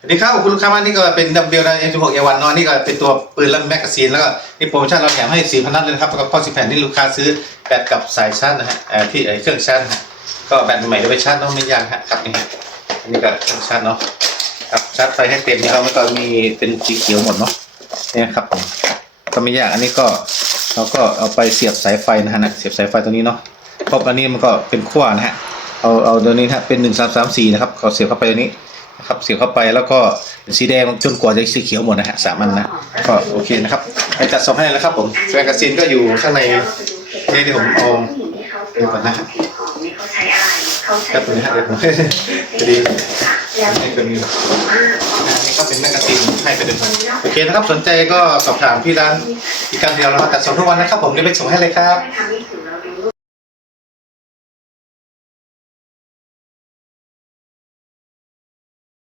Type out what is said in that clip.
สวัสดีครับคุณลูกค้าว่านี่ก็เป็นดัมเบลนะเอ็มสิบหกเอวันนอะนี่ก็เป็นตัวปืนและแมกกาซีนแล้วก็นี่โปรโมชั่นเราแถมให้สี่พันนัดเลยนะครับแล้วก็ข้อสิบแผ่นนี่ลูกค้าซื้อแบตกับสายชาร์จนะฮะเอ่อที่เอ่อเครื่องชาร์จนะฮะก็แบตใหม่เดี๋ยวไปชาร์จเนาะไม่ยากฮะครับนี่ฮะอันนี้ก็เครื่องชาร์จเนาะครับชาร์จไฟให้เต็มนะครับมันก็มีเป็นสีเขียวหมดเนาะเนี่ยครับผมก็ไม่ยากอันนี้ก็เราก็เอาไปเสียบสายไฟนะฮะนะเสียบสายไฟตัวนี้เนาะเพราะอันนี้มันก็เป็นขั้วนะฮะเอาเอาตัวนี้นะฮะเป็นหนึ่งสามสามสี่นะครับก็เสียบเข้าไปตัวนี้ นะครับเสียบเข้าไปแล้วก็สีแดงจนกว่าจะสีเขียวหมดนะฮะสามอันนะก็โอเคนะครับไปจัดส่งให้แล้วครับผมแฟนกาซีนก็อยู่ข้างในนี่ที่ผมเอาเดี๋ยวก่อนนะฮะเขาใช้อะไรเขาใช้แป๊บนึงนะฮะเดี๋ยวผมพอดีนี่ก็มีนี่ก็เป็นแมกกาซีนให้ไปด้วยโอเคนะครับสนใจก็สอบถามที่ร้านอีกครั้งเดียวเราจัดส่งทุกวันนะครับผมเดี๋ยวไปส่งให้เลยครับ